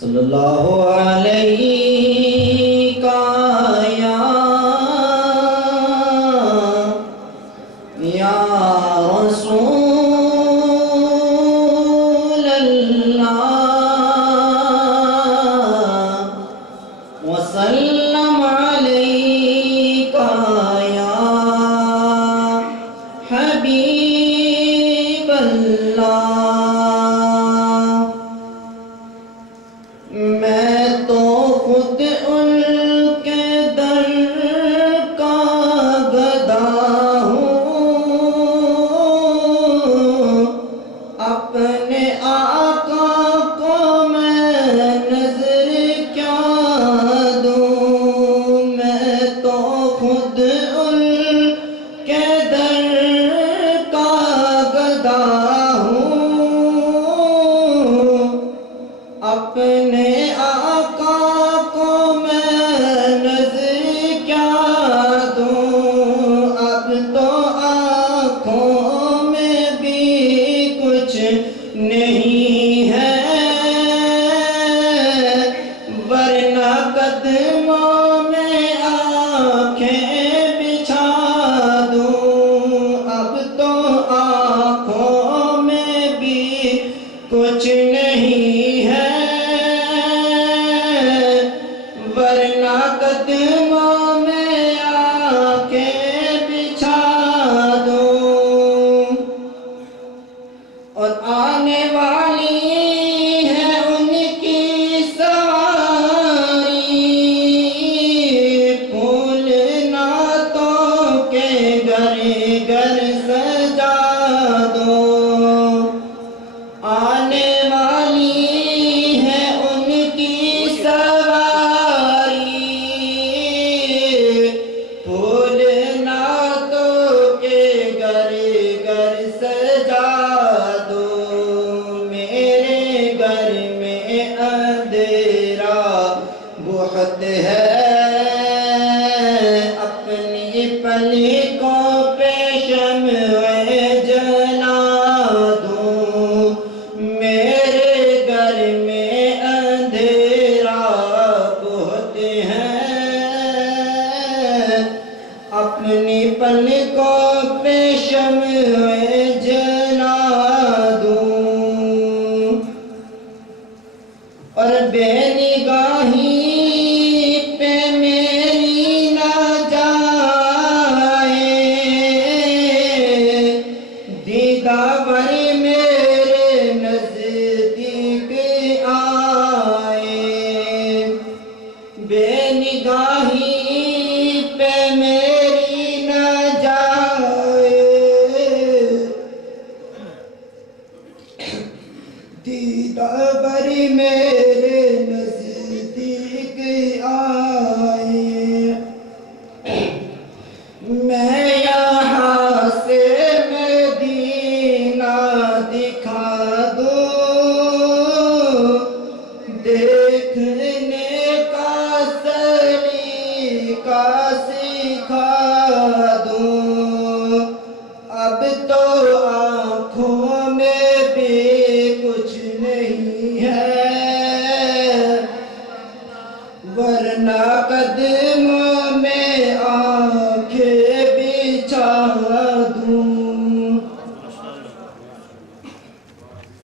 صلی اللہ علیہ یا رسول اللہ وسلم علیک یا حبیب اللہ۔ میں تو خود ان کے در کا گدا ہوں، اپنے آقا کو میں نظر کیا دوں۔ میں تو خود ان کے در کا گدا ہوں، اپنے آقا کو میں نظر کیا دوں۔ اب تو آنکھوں میں بھی کچھ نہیں ہے، ورنہ قدموں میں آنکھیں بچھا دوں۔ اب تو آنکھوں میں بھی کچھ نہیں ہے، ورنہ قدموں میں آنکھیں بچھا دوں۔ اور آنے والی ہے ان کی سواری، پھول نعتوں کے گھر گھر سجا دو۔ آنے والی ہے ان کی سواری، پھول نعتوں کے گھر گھر سجا دو۔ میرے گھر میں اندھیرا بہت ہے، اپنی پلکوں پہ شمع جلا دوں۔ میرے گھر میں اندھیرا بہت ہے، اپنی پلکوں پہ شمع جلا دوں۔ اور بے نگاہی پہ میری نہ جائے، دیدار میرے نزدیک آئے۔ بے نگاہی پہ میری نہ جائے، دیدار میرے نزدیک آئے۔